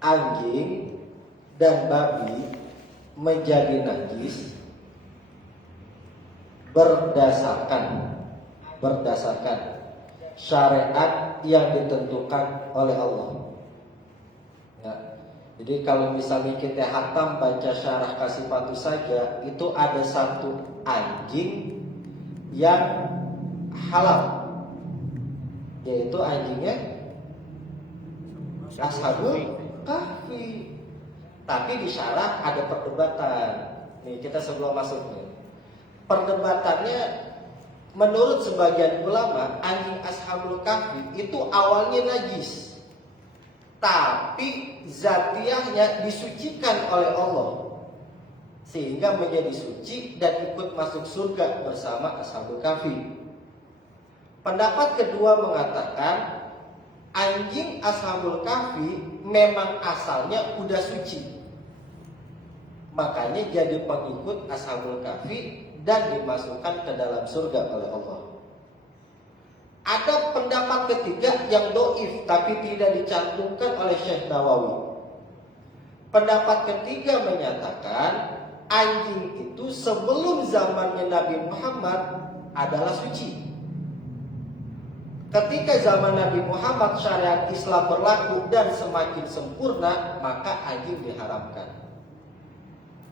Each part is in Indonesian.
anjing dan babi menjadi najis berdasarkan syariat yang ditentukan oleh Allah. Ya. Jadi kalau misalnya kita hatam baca syarah Kasifatu saja, itu ada satu anjing yang halal, yaitu anjingnya Ashabul Kahfi. Tapi di syarah ada perdebatan. Nih kita sebelum masuknya, perdebatannya menurut sebagian ulama, anjing Ashabul Kahfi itu awalnya najis, tapi zatiahnya disucikan oleh Allah sehingga menjadi suci dan ikut masuk surga bersama Ashabul Kahfi. Pendapat kedua mengatakan anjing Ashabul Kahfi memang asalnya udah suci, makanya jadi pengikut Ashabul Kahfi dan dimasukkan ke dalam surga oleh Allah. Ada pendapat ketiga yang doif tapi tidak dicantumkan oleh Syekh Nawawi. Pendapat ketiga menyatakan anjing itu sebelum zamannya Nabi Muhammad adalah suci. Ketika zaman Nabi Muhammad syariat Islam berlaku dan semakin sempurna, maka anjing diharamkan.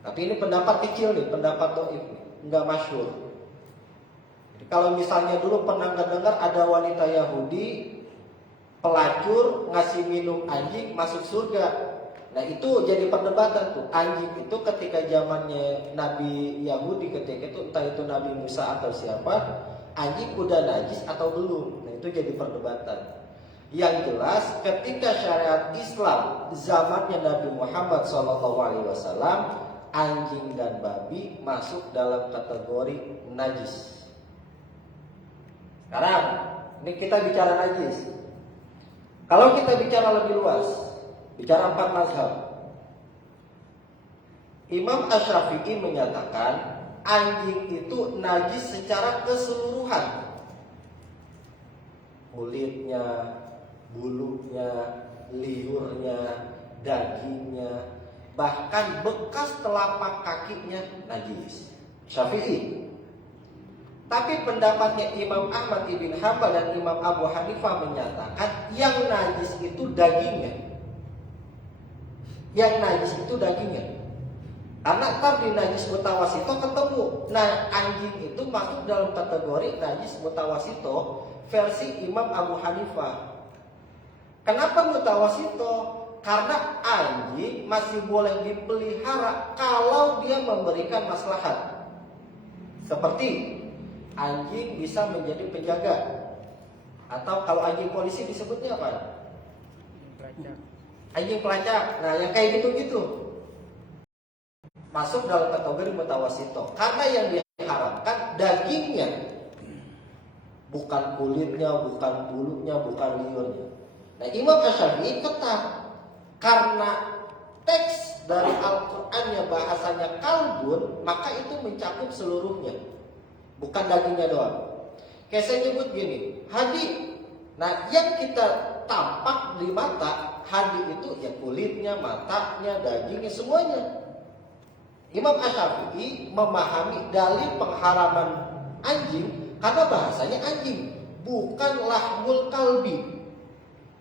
Tapi ini pendapat kecil nih, pendapat doif nih, nggak masyhur. Jadi kalau misalnya dulu pernah dengar ada wanita Yahudi pelacur ngasih minum anjing masuk surga. Nah itu jadi perdebatan tuh. Anjing itu ketika zamannya Nabi Yahudi ketika itu, entah itu Nabi Musa atau siapa, anjing udah najis atau belum. Nah itu jadi perdebatan. Yang jelas ketika syariat Islam zamannya Nabi Muhammad SAW, anjing dan babi masuk dalam kategori najis. Sekarang ini kita bicara najis. Kalau kita bicara lebih luas, bicara 4 mazhab, Imam Asy-Syafi'i menyatakan anjing itu najis secara keseluruhan. Kulitnya, bulunya, liurnya, dagingnya, bahkan bekas telapak kakinya najis. Syafi'i. Tapi pendapatnya Imam Ahmad ibn Hanbal dan Imam Abu Hanifah menyatakan yang najis itu dagingnya. Yang najis itu dagingnya. Karena ntar di najis mutawasito ketemu. Nah anjing itu masuk dalam kategori najis mutawasito versi Imam Abu Hanifah. Kenapa mutawasito? Karena anjing masih boleh dipelihara kalau dia memberikan maslahat. Seperti anjing bisa menjadi penjaga, atau kalau anjing polisi disebutnya apa? Anjing pelacak. Nah yang kayak gitu-gitu masuk dalam kategori mutawasito. Karena yang diharamkan dagingnya, bukan kulitnya, bukan bulunya, bukan liurnya. Nah Imam Asy-Syafi'i ketat, karena teks dari Al-Qur'annya bahasanya kalbun, maka itu mencakup seluruhnya, bukan dagingnya doang. Kayak saya nyebut gini, hadi. Nah yang kita tampak di mata, hadi itu ya kulitnya, matanya, dagingnya, semuanya. Imam Asy-Syafi'i memahami dalil pengharaman anjing karena bahasanya anjing, bukan lahmul kalbi,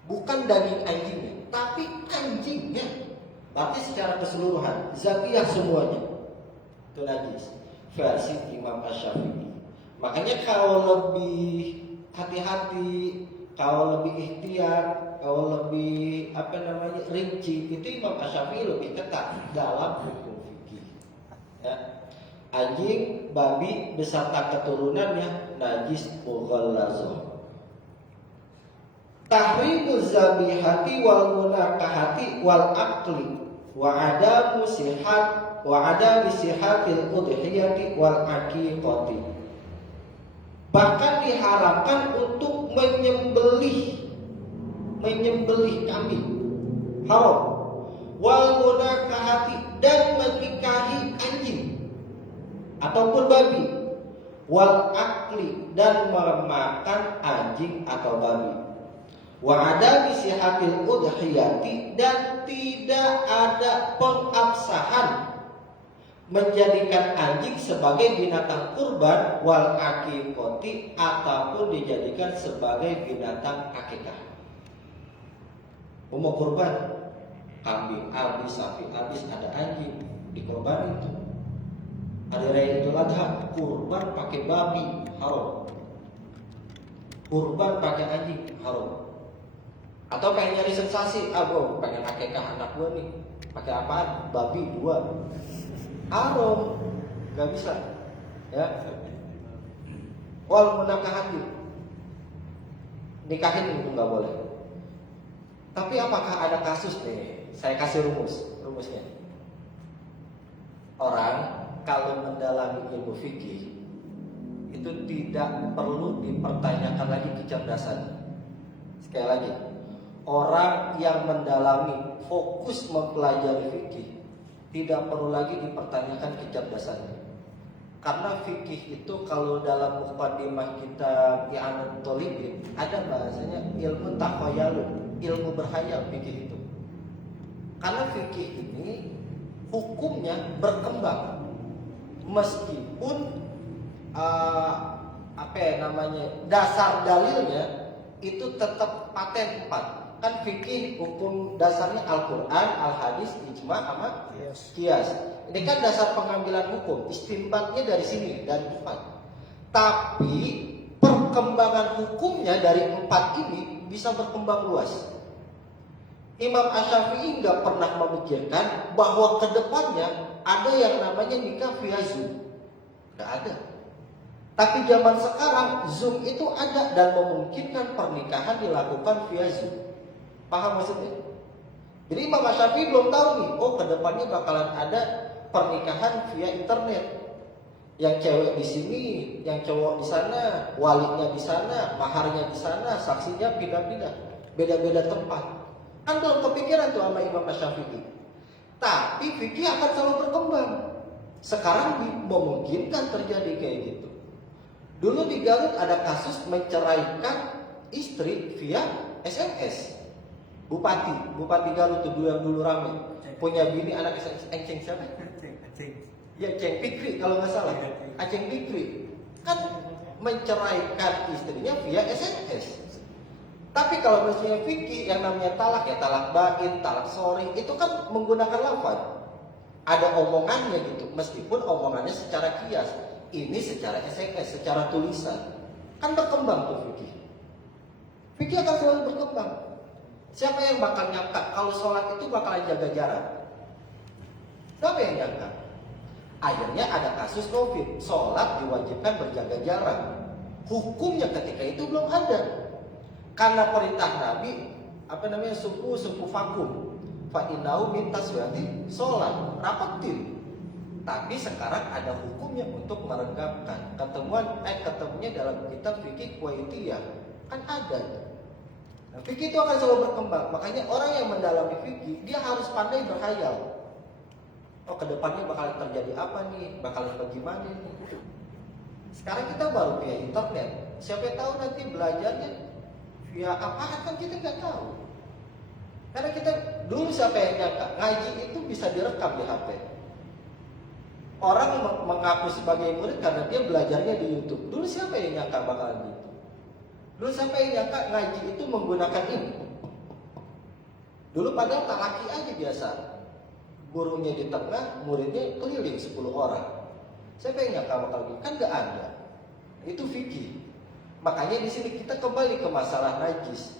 bukan daging anjingnya, tapi anjingnya. Berarti secara keseluruhan, zatiah semuanya itu najis versi Imam Asy-Syafi'i. Makanya kalau lebih hati-hati, kalau lebih ikhtiar, kalau lebih rinci, itu Imam Asy-Syafi'i lebih ketat dalam hukum fikih. Ya. Anjing, babi beserta keturunannya najis mughallazah. Tahrimuz zabihati wal munakahati wal akli wa adamu sihat wa adami sihatil udhiyati wal aqiqati. Bahkan diharamkan untuk menyembelih kambing, haram. Wal munakahati, dan menikahi anjing ataupun babi. Wal akli, dan memakan anjing atau babi. Wa ada bisihatil udhiyati, dan tidak ada pengabsahan menjadikan anjing sebagai binatang kurban wal akikoti, ataupun dijadikan sebagai binatang akikah. Mau kurban kambing habis, sapi habis, ada anjing dikorban itu. Hari Raya Idul Adha kurban pakai babi haram, kurban pakai anjing haram. Atau pengen nyari sensasi, bro, pengen akikah anak gue nih, pakai apaan? Babi 2, haram, nggak bisa, ya. Wal munakahan, nikahin itu nggak boleh. Tapi apakah ada kasus nih? Saya kasih rumusnya. Orang kalau mendalami ilmu fikih itu tidak perlu dipertanyakan lagi kecerdasan. Sekali lagi, orang yang mendalami, fokus mempelajari fikih, tidak perlu lagi dipertanyakan kecerdasannya. Karena fikih itu kalau dalam muqaddimah kitab I'anat Thalibin ada bahasanya ilmu takhayalun, ilmu berhayal fikih itu. Karena fikih ini hukumnya berkembang, meskipun dasar dalilnya itu tetap paten 4. Kan fikih hukum dasarnya Al-Quran, Al-Hadis, Ijma, sama Qiyas. Ini kan dasar pengambilan hukum, istinbatnya dari sini, dari 4. Tapi perkembangan hukumnya dari 4 ini bisa berkembang luas. Imam Asy-Syafi'i nggak pernah memikirkan bahwa kedepannya ada yang namanya nikah via Zoom, nggak ada. Tapi zaman sekarang Zoom itu ada dan memungkinkan pernikahan dilakukan via Zoom. Paham maksudnya? Jadi Imam Asy-Syafi'i belum tahu nih, kedepannya bakalan ada pernikahan via internet. Yang cewek di sini, yang cowok di sana, walinya di sana, maharnya di sana, saksinya pindah-pindah, beda-beda tempat. Kan belum kepikiran tuh sama Imam Asy-Syafi'i. Tapi fikih akan selalu berkembang. Sekarang memungkinkan terjadi kayak gitu. Dulu di Garut ada kasus menceraikan istri via SMS. Bupati Garut tuh yang dulu rame, punya bini anak Aceng siapa? Ya Aceng Fikri kalau nggak salah. Aceng Fikri kan menceraikan istrinya via SMS. Tapi kalau misalnya fikih yang namanya talak, ya talak bain, talak sori, itu kan menggunakan lafaz. Ada omongannya gitu, meskipun omongannya secara kias, ini secara SMS, secara tulisan. Kan berkembang tuh fikih. Fikih akan selalu berkembang. Siapa yang bakal nyangka kalau sholat itu bakalan jaga jarak? Siapa yang nyangka? Akhirnya ada kasus COVID, sholat diwajibkan berjaga jarak. Hukumnya ketika itu belum ada. Karena perintah Nabi, suku vakum, fa innahu min taswiyati sholat, rapatin. Tapi sekarang ada hukumnya untuk meregapkan. Ketemunya dalam kitab fikih Kuwaitiyah kan ada. Nah, fikih itu akan selalu berkembang. Makanya orang yang mendalami fikih dia harus pandai berkhayal. Kedepannya bakal terjadi apa nih? Bakalan bagaimana nih? Sekarang kita baru punya internet. Siapa tahu nanti belajarnya via apaan kan kita nggak tahu. Karena kita dulu siapa yang nyangka ngaji itu bisa direkam di HP. Orang mengaku sebagai murid karena dia belajarnya di YouTube. Dulu siapa yang nyangka bakalan gitu? Dulu siapa yang nyangka ngaji itu menggunakan ini? Dulu padahal talaki aja biasa. Gurunya di tengah, muridnya keliling 10 orang. Siapa yang nyangka bakal gitu? Kan nggak ada. Itu fikih. Makanya di sini kita kembali ke masalah najis.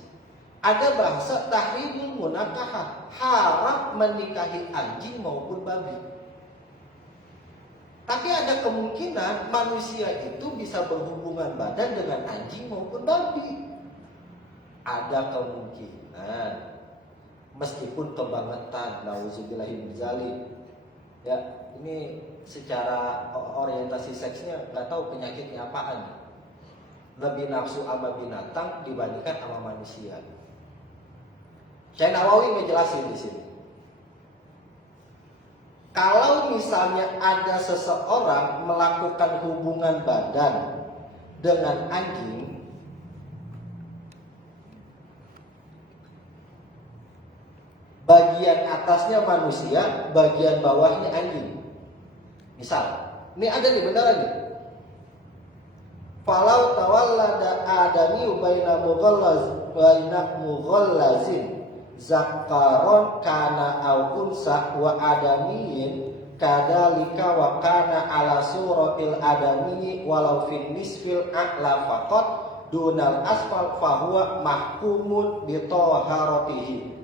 Ada bahasa tahrimul munakahah, haram menikahi anjing maupun babi. Tapi ada kemungkinan manusia itu bisa berhubungan badan dengan anjing maupun babi. Ada kemungkinan, meskipun kebangetan, nauzubillahi min dzalik. Ya, ini secara orientasi seksnya nggak tahu penyakitnya apaan. Lebih nafsu sama binatang dibandingkan sama manusia. Syekh Nawawi menjelaskan di sini. Kalau misalnya ada seseorang melakukan hubungan badan dengan anjing, bagian atasnya manusia, bagian bawahnya anjing. Misal, ini ada nih beneran nih. Falau tawallada adami baina mughallazin zakaron kana au unsa wa adamiyin kadalika wa kana ala suratil adami walau fin nisfil a'la faqat dunal asfal fahuwa mahkumun bi taharatihi.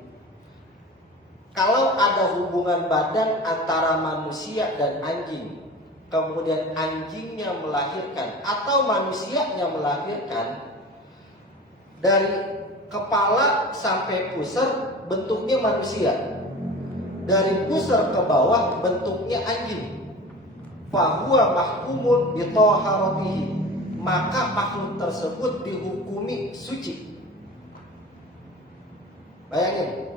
Kalau ada hubungan badan antara manusia dan anjing, kemudian anjingnya melahirkan atau manusianya melahirkan, dari kepala sampai pusar bentuknya manusia, dari pusar ke bawah bentuknya anjing, fahuwa mahkumun bi taharatihi, maka makhluk tersebut dihukumi suci. Bayangin,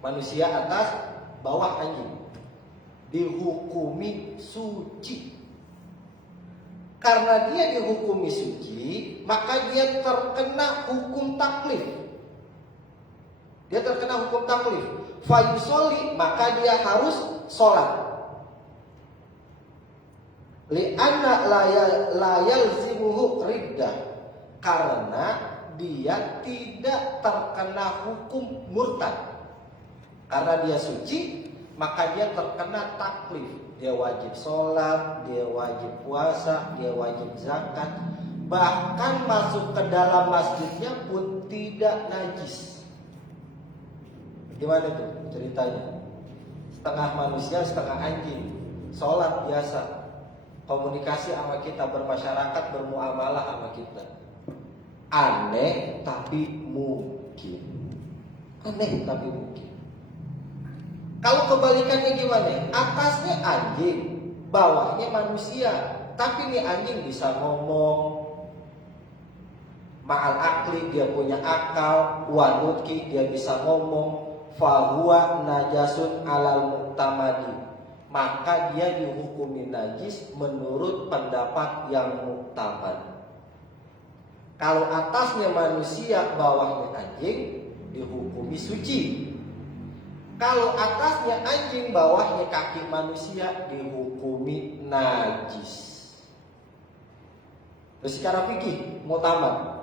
manusia atas, bawah anjing, dihukumi suci. Karena dia dihukumi suci, maka dia terkena hukum taklif. Dia terkena hukum taklif. Fayusoli, maka dia harus sholat. Li'anna la yalzimuhu riddah, karena dia tidak terkena hukum murtad. Karena dia suci, maka dia terkena taklif. Dia wajib sholat, dia wajib puasa, dia wajib zakat. Bahkan masuk ke dalam masjidnya pun tidak najis. Gimana tuh ceritanya? Setengah manusia, setengah anjing. Sholat biasa, komunikasi sama kita, bermasyarakat, bermuamalah sama kita. Aneh tapi mungkin. Aneh tapi mungkin. Kalau kebalikannya gimana? Atasnya anjing, bawahnya manusia, tapi nih anjing bisa ngomong. Ma'al akli, dia punya akal. Wanuki, dia bisa ngomong. Fahuwa najasun alal muktamadi, maka dia dihukumi najis menurut pendapat yang muktamad. Kalau atasnya manusia, bawahnya anjing, dihukumi suci. Kalau atasnya anjing, bawahnya kaki manusia, dihukumi najis. Terus secara fikih muktamad.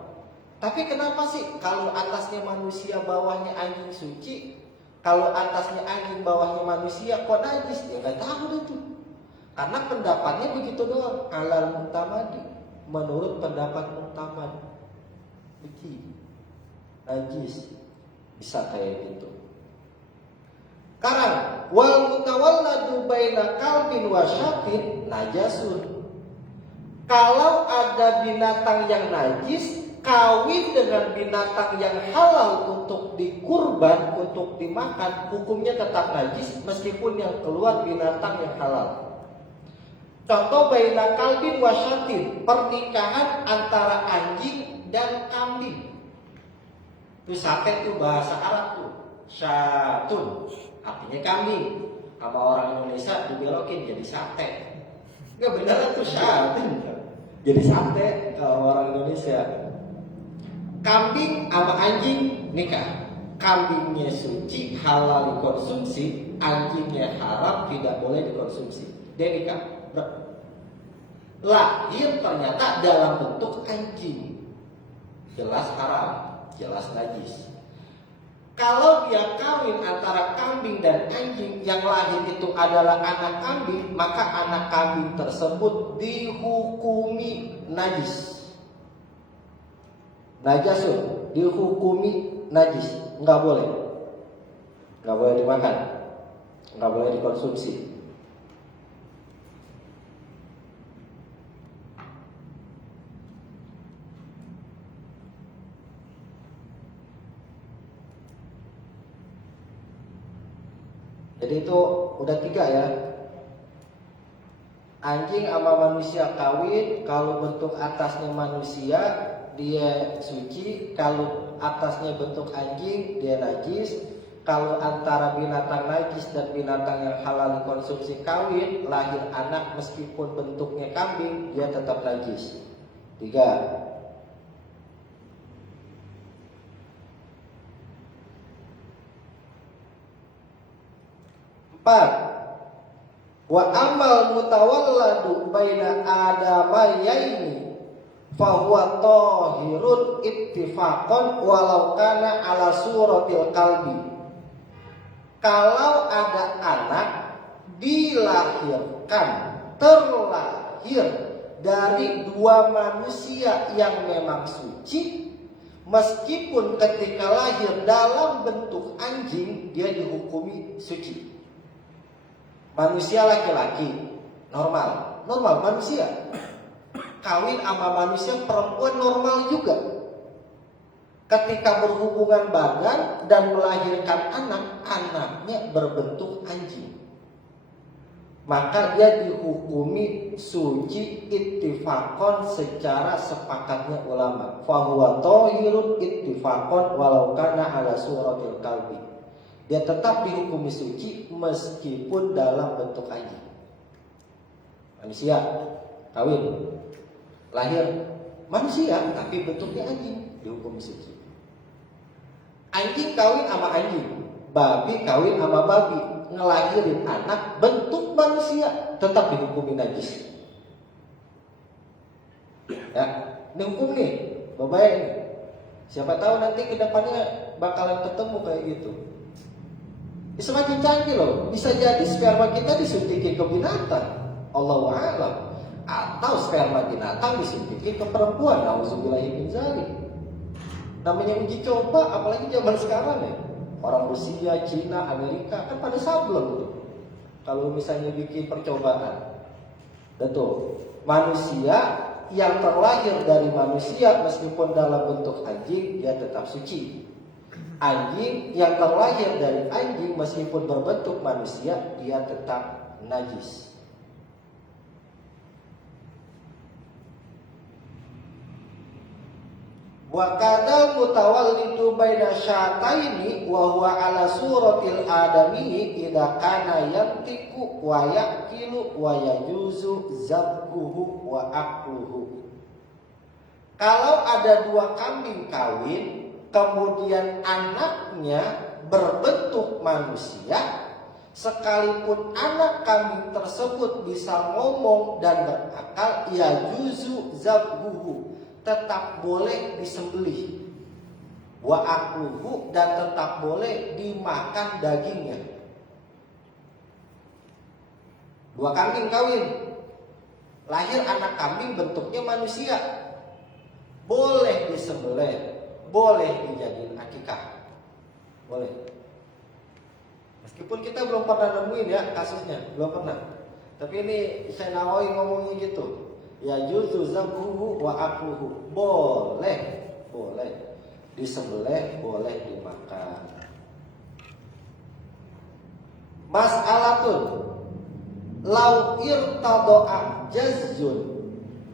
Tapi kenapa sih kalau atasnya manusia, bawahnya anjing suci, kalau atasnya anjing, bawahnya manusia kok najis? Ya nggak tahu itu. Karena pendapatnya begitu doang, alal muktamadi, menurut pendapat muktamad. Suci, najis, bisa kayak gitu. Sekarang wal mutawalladu baina kalbin wa syatin najasun. Kalau ada binatang yang najis kawin dengan binatang yang halal untuk dikurban, untuk dimakan, hukumnya tetap najis meskipun yang keluar binatang yang halal. Contoh baina kalbin wa syatin, pernikahan antara anjing dan kambing. Itu sate tuh bahasa Arab tuh, syatun. Artinya kambing. Sama orang Indonesia dibelokin jadi sate. Enggak beneran tuh syatun. Jadi sate kalau orang Indonesia. Kambing sama anjing nikah. Kambingnya suci, halal dikonsumsi. Anjingnya haram, tidak boleh dikonsumsi. Dia nikah. Lahir ternyata dalam bentuk anjing. Jelas haram, jelas najis. Kalau dia kawin antara kambing dan anjing, yang lahir itu adalah anak kambing, maka anak kambing tersebut dihukumi najis. Najasun, dihukumi najis, nggak boleh dimakan, nggak boleh dikonsumsi. Jadi itu udah 3 ya. Anjing sama manusia kawin, kalau bentuk atasnya manusia dia suci, kalau atasnya bentuk anjing dia najis. Kalau antara binatang najis dan binatang yang halal dikonsumsi kawin, lahir anak meskipun bentuknya kambing, dia tetap najis. 3. 4. Wa amal mutawalladu baina adamayaini fahuwa tahirun ittifaqan walau kana ala suratil qalbi. Kalau ada anak dilahirkan, terlahir dari dua manusia yang memang suci, meskipun ketika lahir dalam bentuk anjing, dia dihukumi suci. Manusia laki-laki normal manusia. Kawin sama manusia perempuan normal juga. Ketika berhubungan badan dan melahirkan anak, anaknya berbentuk anjing, maka dia dihukumi suci ittifaqan secara sepakatnya ulama. Fahuwa tahirun ittifaqan walau kana ala suratil qalbi. Dia tetap dihukumi suci meskipun dalam bentuk anjing. Manusia kawin, lahir manusia tapi bentuknya anjing, dihukumi suci. Anjing kawin sama anjing, babi kawin sama babi, ngelahirin anak bentuk manusia, tetap dihukumi najis. Ya, ini hukum nih, Bapak ini. Siapa tahu nanti kedepannya bakalan ketemu kayak gitu. Semakin canggih loh, bisa jadi sperma kita disuntikin ke binatang, Allahu a'lam, atau sperma binatang disuntikin ke perempuan, nauzubillahi min dzalik. Namanya uji coba, apalagi zaman sekarang ya. Orang Rusia, Cina, Amerika kan pada sablon tuh. Kalau misalnya bikin percobaan, betul. Manusia yang terlahir dari manusia meskipun dalam bentuk anjing, dia tetap suci. Anjing yang terlahir dari anjing meskipun berbentuk manusia, dia tetap najis. Wa kadal mutawallidu baina syataini wa huwa ala suratil adami idza kana yantiqu wa yaqilu wa yajuzu zabhuhu wa akluhu. Kalau ada dua kambing kawin, kemudian anaknya berbentuk manusia, sekalipun anak kambing tersebut bisa ngomong dan berakal, ya juzu zabhuhu, tetap boleh disembelih, wa akluhu, dan tetap boleh dimakan dagingnya. Dua kambing kawin, lahir anak kambing bentuknya manusia, boleh disembelih, boleh dijadiin akikah, boleh. Meskipun kita belum pernah nemuin ya kasusnya, belum pernah. Tapi ini Syekh Nawawi ngomongnya gitu. Ya juzu zabhuhu wa akluhu, boleh disembelih, boleh dimakan. Mas'alatun lau irtado'a jazzun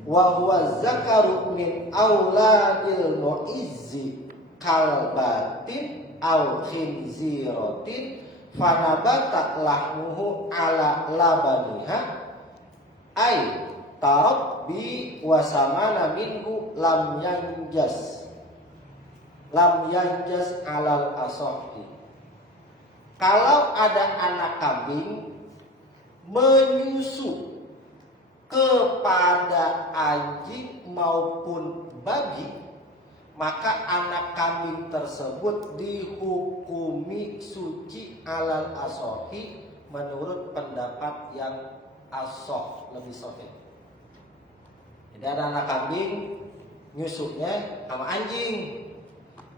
wa huwa zakaru min auladil mu'izzi kalbatin au khinziratin fanabata lahmuhu ala labaniha ay tarabbi wa samana minhu lam yanjas alal asohi. Kalau ada anak kambing menyusu kepada anjing maupun babi, maka anak kambing tersebut dihukumi suci alal asohi menurut pendapat yang asoh, lebih sahih. Jadi ada anak kambing nyusunya sama anjing,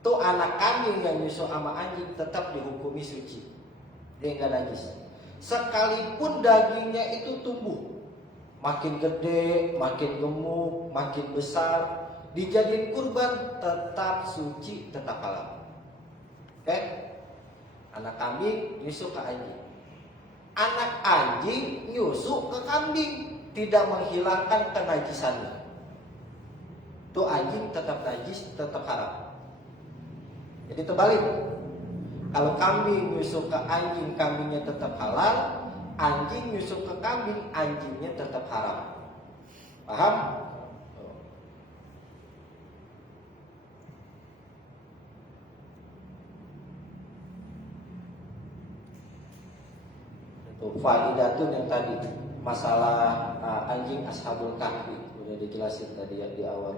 tuh anak kambing yang nyusu sama anjing tetap dihukumi suci, dia nggak najis. Sekalipun dagingnya itu tumbuh makin gede, makin gemuk, makin besar, dijadiin kurban, tetap suci, tetap halal. Oke? Anak kambing nyusu ke anjing, anak anjing nyusu ke kambing, tidak menghilangkan kenajisannya. Tuh anjing tetap najis, tetap haram. Jadi terbalik. Kalau kambing nyusu ke anjing, kambingnya tetap halal. Anjing nyusu ke kambing, anjingnya tetap haram. Paham? Tuh faidatun yang tadi masalah anjing ashabul kahfi udah dijelasin tadi ya di awal.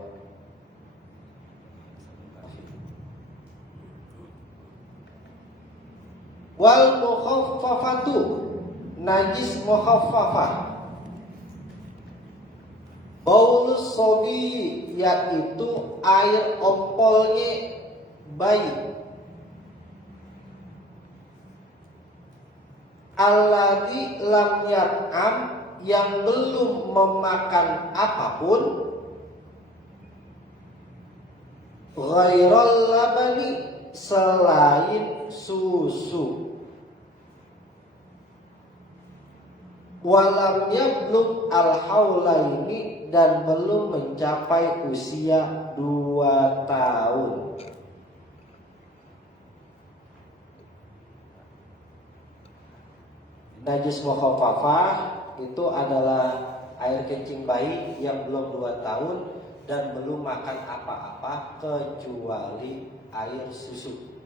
Wal mukhaffafatu, najis mukhaffafah. Baulus sobi, yaitu air ompolnya bayi. Alladzi lam yat'am, yang belum memakan apapun, ghairal labani, selain susu. Walam yablugh al-haulaini, dan belum mencapai usia 2 tahun. Najis mukhaffafah itu adalah air kencing bayi yang belum 2 tahun dan belum makan apa-apa kecuali air susu.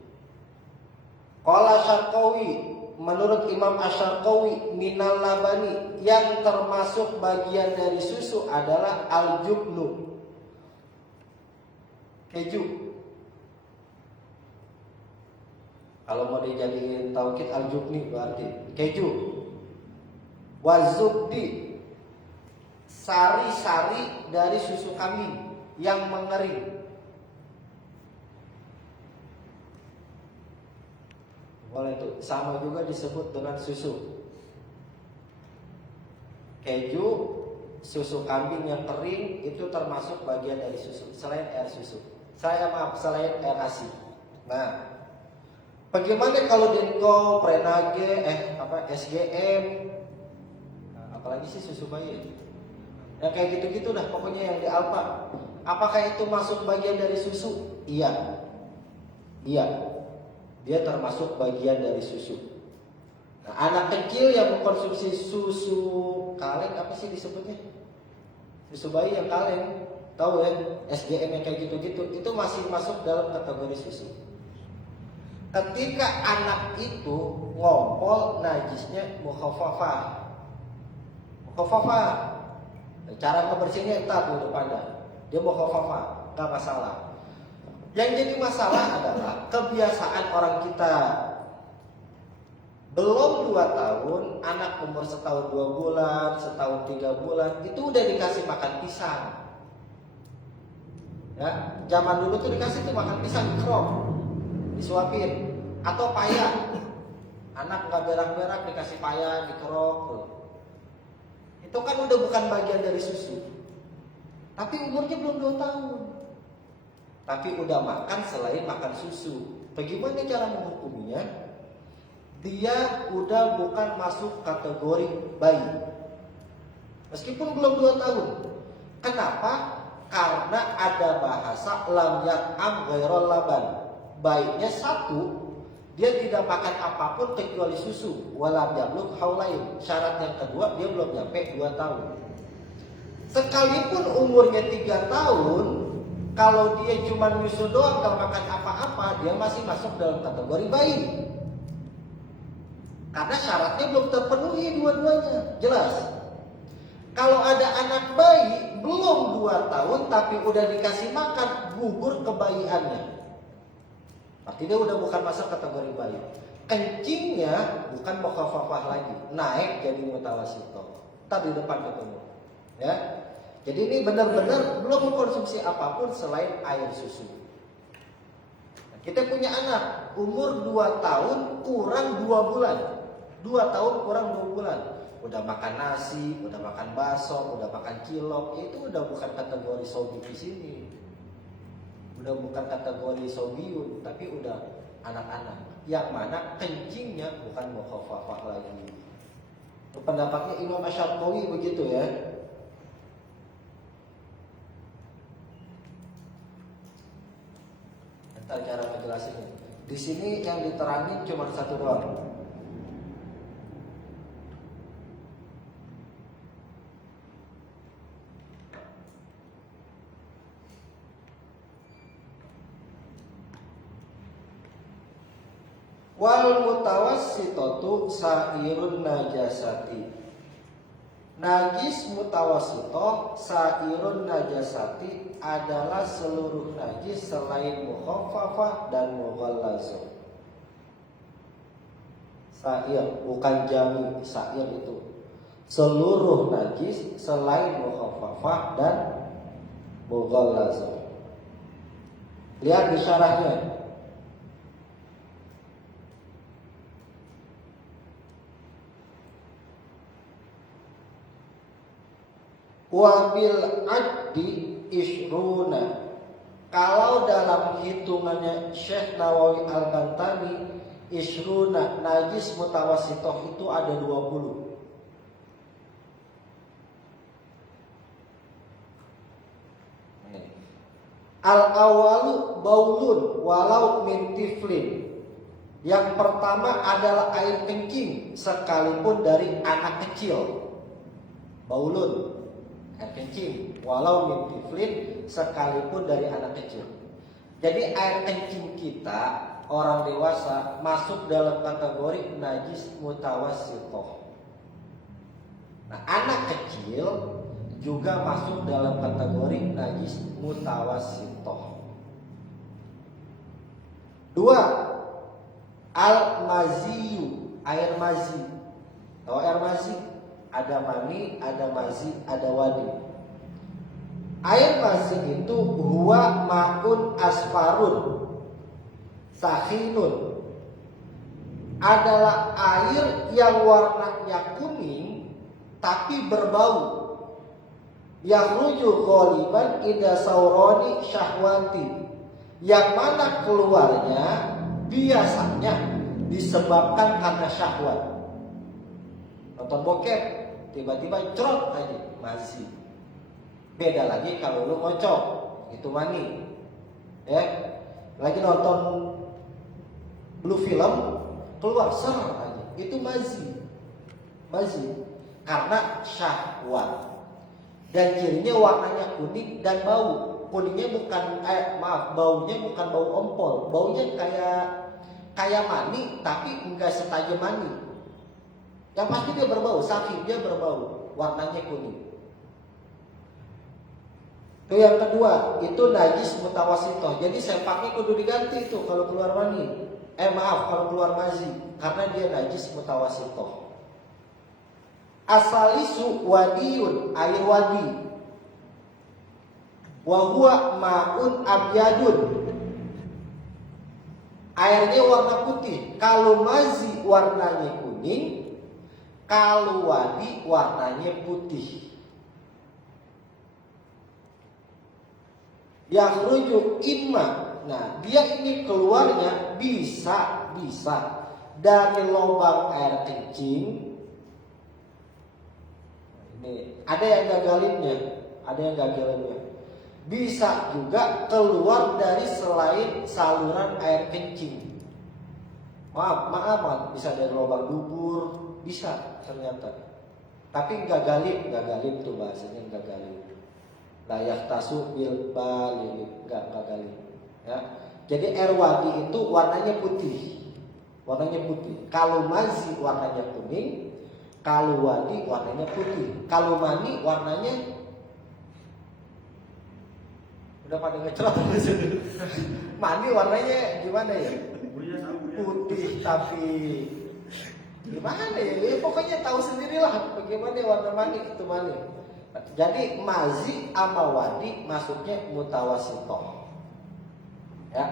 Qala Syarqawi, menurut Imam Asy-Syarqawi, minal labani, yang termasuk bagian dari susu adalah al-jubnu, keju. Kalau mau dijadiin taukid al-jubni berarti keju. Wazubdi, sari-sari dari susu kambing yang mengering. Boleh itu sama juga disebut dengan susu. Keju, susu kambing yang kering itu termasuk bagian dari susu selain air susu. Selain air ASI. Nah, bagaimana kalau Denko, Prenage, SGM, apalagi sih susu bayi? Yang kayak gitu-gitu dah pokoknya yang di Alfa. Apakah itu masuk bagian dari susu? Iya. Dia termasuk bagian dari susu. Nah, anak kecil yang mengkonsumsi susu kaleng, apa sih disebutnya? Susu bayi yang kaleng, tahu ya? SGM yang kayak gitu-gitu, itu masih masuk dalam kategori susu. Ketika anak itu ngompol, najisnya mukhaffafah. Cara ngebersihinnya entar tuh depannya. Dia mukhaffafah, enggak masalah. Yang jadi masalah adalah kebiasaan orang kita. Belum 2 tahun, anak umur setahun 2 bulan, setahun 3 bulan, itu udah dikasih makan pisang. Ya, zaman dulu tuh dikasih tuh makan pisang dikerok, disuapin, atau paya. Anak nggak berak-berak dikasih paya, dikerok tuh. Itu kan udah bukan bagian dari susu. Tapi umurnya belum 2 tahun. Tapi udah makan selain makan susu. Bagaimana cara menghukumnya? Dia udah bukan masuk kategori bayi, meskipun belum 2 tahun. Kenapa? Karena ada bahasa lam yat'am ghairal laban. Bayinya satu, dia tidak makan apapun kecuali susu. Walam yablugh haulain. Syarat yang kedua, dia belum nyampe 2 tahun. Sekalipun umurnya 3 tahun, kalau dia cuma nyusu doang, gak makan apa-apa, dia masih masuk dalam kategori bayi. Karena syaratnya belum terpenuhi dua-duanya. Jelas. Kalau ada anak bayi belum 2 tahun tapi udah dikasih makan, gugur kebayiannya. Berarti dia udah bukan masuk kategori bayi. Kencingnya bukan mukhaffafah lagi, naik jadi mutawasito. Tadi depan ketemu. Ya. Jadi ini benar-benar belum mengkonsumsi apapun selain air susu. Nah, kita punya anak umur 2 tahun kurang 2 bulan. 2 tahun kurang 2 bulan. Udah makan nasi, udah makan bakso, udah makan cilok, itu udah bukan kategori sobi di sini. Udah bukan kategori sobiun, tapi udah anak-anak. Yang mana kencingnya bukan mukhaffafah lagi. Pendapatnya Imam Asy-Syarqawi begitu ya. Cara menjelaskannya. Di sini yang diterangin cuma satu doang. Wal mutawassitatu sairun najasati. Najis mutawassitoh sairun najasati adalah seluruh najis selain mukhaffafah dan mughallazah. Sair bukan jami, sair itu seluruh najis selain mukhaffafah dan mughallazah. Lihat di syarahnya. Wabil addi ishruna. Kalau dalam hitungannya Syekh Nawawi Al-Bantani, ishruna najis mutawassitoh itu ada 20. Al-awalu baulun walau min tiflin. Yang pertama adalah air kencing sekalipun dari anak kecil. Baulun, air kencing walau min tiflin, sekalipun dari anak kecil. Jadi air kencing kita orang dewasa masuk dalam kategori najis mutawassitoh. Nah, anak kecil juga masuk dalam kategori najis mutawassitoh. 2. Al-maziyu, air mazi. Tahu air mazi? Ada mani, ada mazi, ada wadi. Air mazi itu huwa ma'un asfarun sahinun, adalah air yang warnanya kuning tapi berbau. Yakhruju ghaliban ida sauroni syahwati, yang mana keluarnya biasanya disebabkan karena syahwat. Nonton bokep tiba-tiba cerot aja masih. Beda lagi kalau lu ngocok, itu mani. Ya. Lagi nonton blue film keluar ser aja, itu mazi. Karena syahwat. Dan cirinya warnanya kuning dan bau. Kuningnya bukan baunya bukan bau ompol. Baunya kayak mani tapi enggak setajam mani. Yang pasti dia berbau, sakit dia berbau, warnanya kuning. Itu yang kedua, itu najis mutawassitoh. Jadi sempaknya kudu diganti itu kalau keluar mani. Kalau keluar mazi, karena dia najis mutawassitoh. Asalisu wadiyun, air wadi. Wa huwa ma'un abyadun. Airnya warna putih. Kalau mazi warnanya kuning, kalau wadi warnanya putih. Yakhruju imma. Nah, dia ini keluarnya bisa dari lubang air kencing. Ini ada yang gagalinnya. Bisa juga keluar dari selain saluran air kencing. Maaf, bisa dari lubang dubur, bisa ternyata. Tapi gagalin tuh bahasanya gagalin. Layak tasu bil balil, gagalin. Ya. Jadi air wadi itu warnanya putih. Kalau mazi warnanya kuning, kalau wadi warnanya putih. Kalau mani warnanya udah pada ngecerot. Mani warnanya gimana ya? Putih tapi gimana ya? Pokoknya tahu sendirilah bagaimana warna mani itu mani. Jadi mazi sama wadi masuknya mutawassitoh. Ya.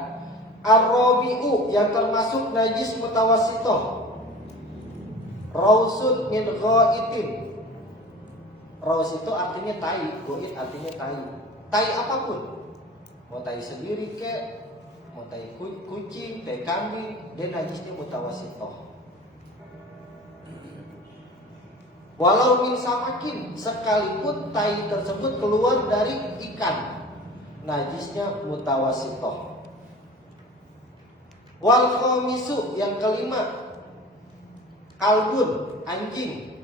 Ar-rabi'u yang termasuk najis mutawassitoh. Rausun min ghaitin. Raus itu artinya tai, goit artinya tai. Tai apapun. Mau tai sendiri kek, mau tai kucing, tai kambing, dia najisnya mutawassitoh. Walau min samakin, sekalipun tai tersebut keluar dari ikan, najisnya mutawassitoh. Wal khamisu yang kelima, kalbun, anjing.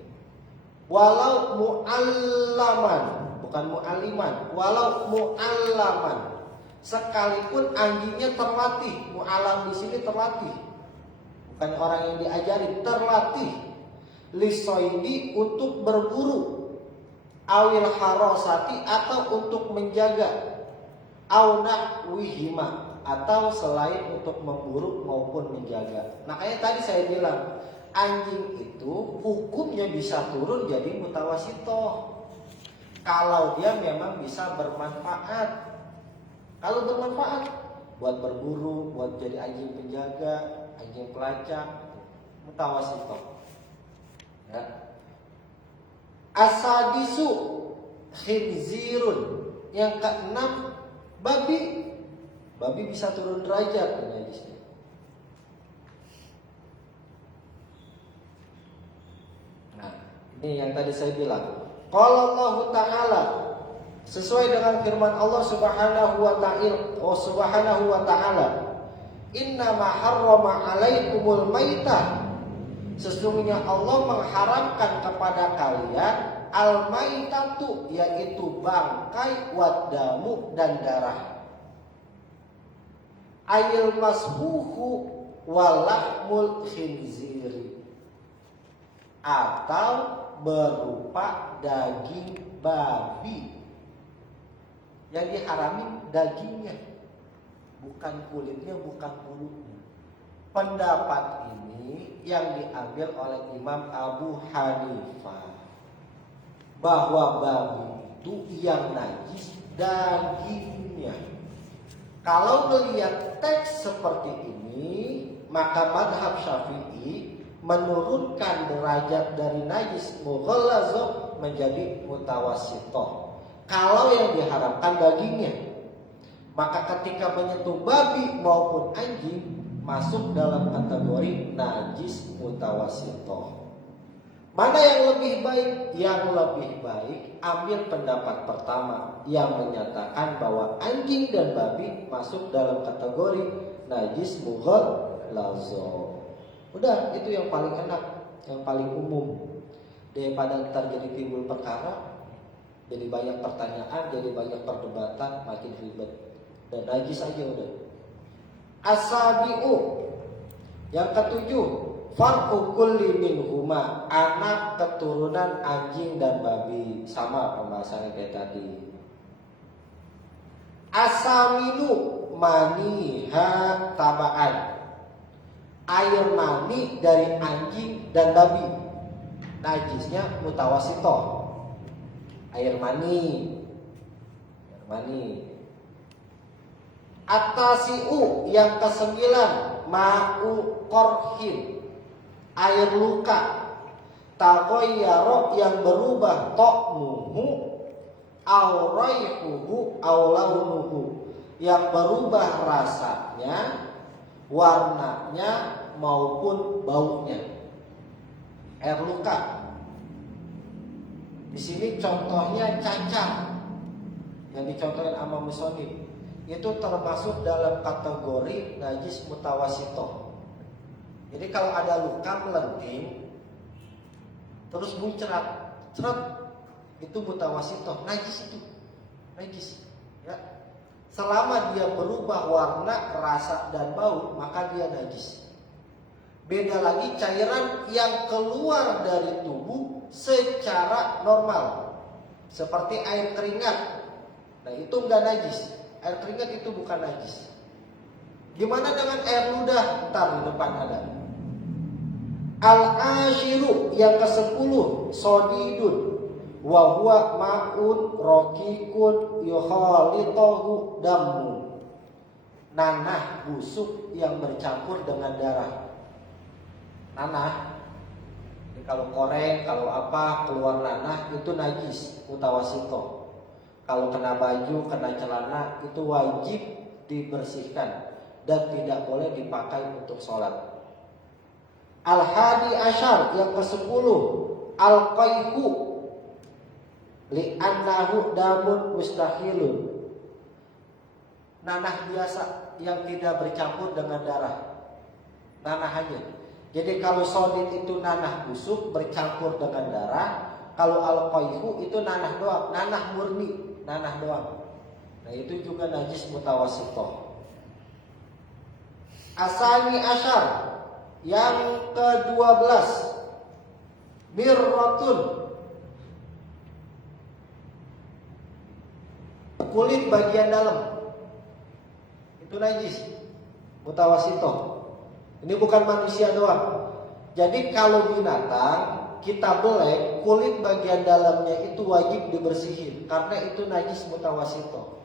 Walau mu'allaman, bukan mu'alliman, walau mu'allaman, sekalipun anjingnya terlatih. Mu'allam di sini terlatih, bukan orang yang diajari, terlatih lisoidi untuk berburu, awil harosati atau untuk menjaga, aunak wihima atau selain untuk memburu maupun menjaga. Makanya tadi saya bilang anjing itu hukumnya bisa turun jadi mutawasitoh kalau dia memang bisa bermanfaat. Kalau bermanfaat buat berburu, buat jadi anjing penjaga, anjing pelacak, mutawasitoh. Ya. Asadisu khinzirun. Yang keenam babi. Babi bisa turun derajat najisnya. Nah, ini yang tadi saya bilang. Qala Allah Ta'ala, sesuai dengan firman Allah Subhanahu wa Ta'ala, Inna ma harrama alaikumul maitah. Sesungguhnya Allah mengharamkan kepada kalian al-maitatu, yaitu bangkai, wadamu, dan darah. Ayil masbuhu walahmul khinziri, atau berupa daging babi. Yang diharami dagingnya, bukan kulitnya, bukan bulunya. Pendapat ini yang diambil oleh Imam Abu Hanifah, bahwa babi itu yang najis dagingnya. Kalau melihat teks seperti ini, maka madhab Syafi'i menurunkan derajat dari najis mughallazoh menjadi mutawassitoh. Kalau yang diharapkan dagingnya, maka ketika menyentuh babi maupun anjing masuk dalam kategori najis mutawassitoh. Mana yang lebih baik? Yang lebih baik ambil pendapat pertama yang menyatakan bahwa anjing dan babi masuk dalam kategori najis mughallazoh. Udah, itu yang paling enak, yang paling umum. Daripada ntar jadi timbul perkara, jadi banyak pertanyaan, jadi banyak perdebatan, makin ribet. Dan najis aja udah. Asabi'u, yang ketujuh, farqu kulli minhuma, anak keturunan anjing dan babi. Sama pembahasannya kayak tadi. Asaminu maniha tabaan, air mani dari anjing dan babi, najisnya mutawassitoh. Air mani. Atasi'u, yang kesembilan, ma'u korhin, air luka. Taghayyara, yang berubah, ta'muhu aw raihuhu aw launuhu, yang berubah rasanya, warnanya maupun baunya. Air luka. Di sini contohnya cacar yang dicontohin sama musonif, itu termasuk dalam kategori najis mutawassitoh. Jadi kalau ada luka melenting terus muncrat, itu mutawassitoh, najis itu. Najis. Ya. Selama dia berubah warna, rasa dan bau, maka dia najis. Beda lagi cairan yang keluar dari tubuh secara normal, seperti air keringat. Nah, itu enggak najis. Air keringat itu bukan najis. Gimana dengan air ludah? Ntar di depan ada. Al-ashiru, yang ke-10, sodidun, wa huwa ma'un raqiqun yukhalitahu damun, nanah busuk yang bercampur dengan darah. Nanah, jadi kalau koreng, kalau apa keluar nanah, itu najis mutawassitoh. Kalau kena baju, kena celana, itu wajib dibersihkan dan tidak boleh dipakai untuk sholat. Al-hadi asyar, yang ke-10, al-qayhu, li'annahu damun mustahilun, nanah biasa yang tidak bercampur dengan darah, nanah aja. Jadi kalau sodid itu nanah busuk bercampur dengan darah, kalau al-qayhu itu nanah doang, nanah murni, nanah doang. Nah, itu juga najis mutawassitoh. Asani asyar, Yang ke-12, mirratun, kulit bagian dalam itu najis, mutawasito. Ini bukan manusia doang. Jadi kalau binatang kita belek, kulit bagian dalamnya itu wajib dibersihin karena itu najis mutawasito.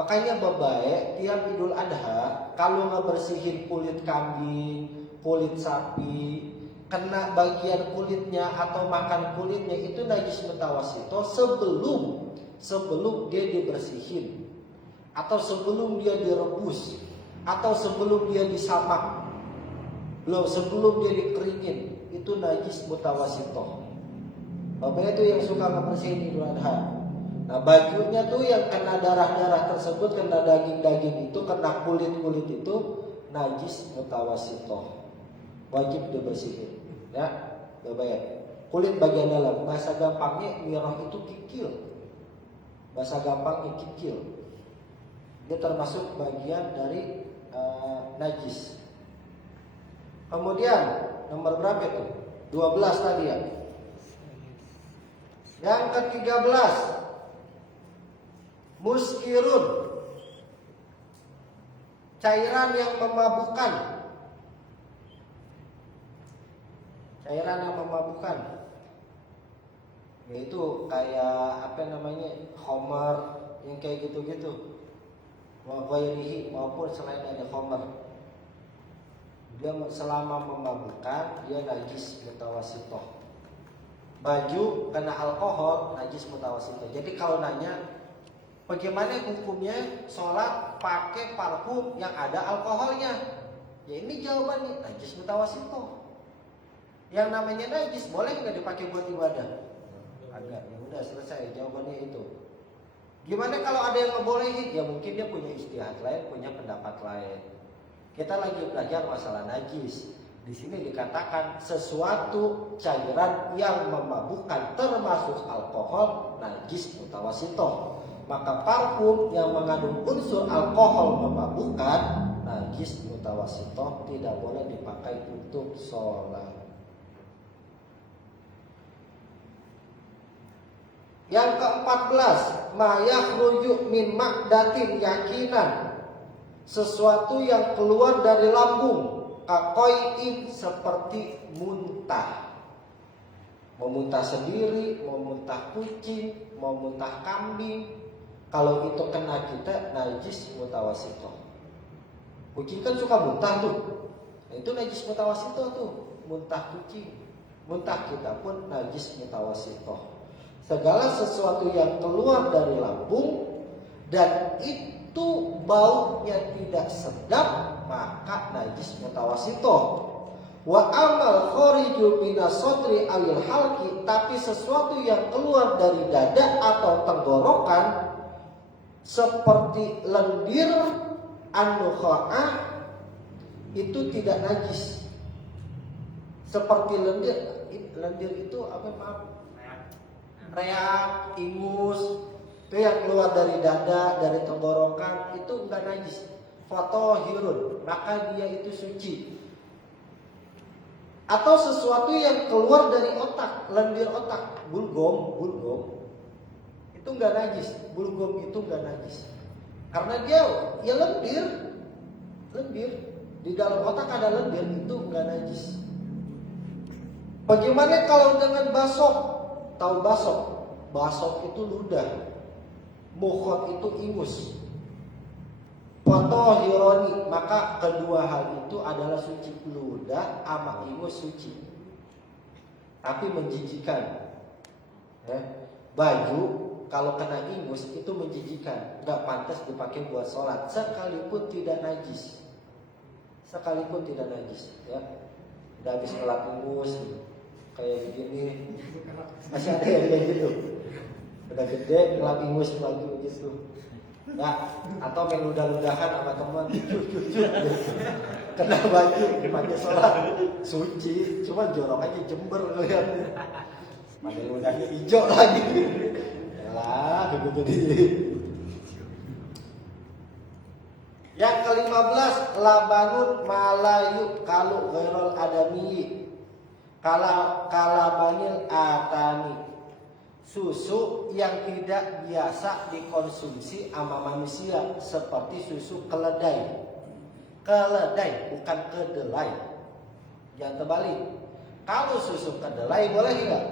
Makanya babae tiap Idul Adha kalau ngebersihin kulit kambing, kulit sapi, kena bagian kulitnya atau makan kulitnya itu najis mutawasito sebelum dia dibersihin, atau sebelum dia direbus, atau sebelum dia disamak, sebelum dia dikeringin, itu najis mutawasito. Bapak itu yang suka ngebersihin Idul Adha. Nah bajunya tuh yang kena darah-darah tersebut, kena daging-daging itu, kena kulit-kulit itu najis mutawasito, wajib dibersihin. Ya, Bapak ya. Kulit bagian dalam, bahasa gampangnya mirah itu kikil. Bahasa gampangnya kikil. Dia termasuk bagian dari najis. Kemudian nomor berapa itu? 12 tadi ya. Yang ke-13, muskirun, cairan yang memabukkan. Cairan yang memabukkan, yaitu kayak apa namanya, khamar, yang kayak gitu-gitu, maupun selain dari khamar. Dia selama memabukkan dia najis mutawasito. Baju kena alkohol najis mutawasito. Jadi kalau nanya bagaimana hukumnya sholat pakai parfum yang ada alkoholnya, ya ini jawabannya najis mutawasito. Yang namanya najis boleh nggak dipakai buat ibadah? Agak, ya udah selesai jawabannya itu. Gimana kalau ada yang ngebolehin? Ya mungkin dia punya ijtihad lain, punya pendapat lain. Kita lagi belajar masalah najis. Di sini dikatakan sesuatu cairan yang memabukkan termasuk alkohol najis mutawasito. Maka parfum yang mengandung unsur alkohol memabukkan najis mutawasito, tidak boleh dipakai untuk sholat. Yang ke-14, ma yakhruju min ma'datin yakinan, sesuatu yang keluar dari lambung, kakoin, seperti muntah. Mau muntah sendiri, mau muntah kucing, mau muntah kambing, kalau itu kena kita najis mutawasito. Kucing kan suka muntah tuh, nah, itu najis mutawasito tuh, muntah kucing. Muntah kita pun najis mutawasito. Segala sesuatu yang keluar dari lambung dan itu baunya tidak sedap, maka najis mutawasito. Wa amal khariju minas sodri awil halki, tapi sesuatu yang keluar dari dada atau tenggorokan seperti lendir, an-nukha'ah, itu tidak najis. Seperti lendir itu apa, maaf? Reak, ingus, itu yang keluar dari dada, dari tenggorokan, itu enggak najis. Fatahirun, maka dia itu suci. Atau sesuatu yang keluar dari otak, lendir otak, bulgum, itu enggak najis. Bulgum itu enggak najis. Karena dia ya lendir. Di dalam otak ada lendir, itu enggak najis. Bagaimana kalau dengan basok? Tahu basok? Basok itu ludah, mukhot itu ingus. Fatahironi, maka kedua hal itu adalah suci. Ludah sama ingus suci, tapi menjijikan. Baju kalau kena ingus itu menjijikan, nggak pantas dipakai buat sholat, sekalipun tidak najis. Ya, udah habis ngelap ingus kayak begini, masih ada yang kayak gitu, udah gede ngelap ingus baju gitu. Ya, atau main ludah-ludahan sama teman, kena baju dipakai sholat, suci, cuma jorok aja jember lihatnya, pada ludahnya hijau lagi, yalah begitu di. Yang ke-15, labanun malayu kalau ghairul adami. Kalabanil atani. Susu yang tidak biasa dikonsumsi sama manusia seperti susu keledai. Keledai bukan kedelai. Jangan terbalik. Kalau susu kedelai boleh enggak?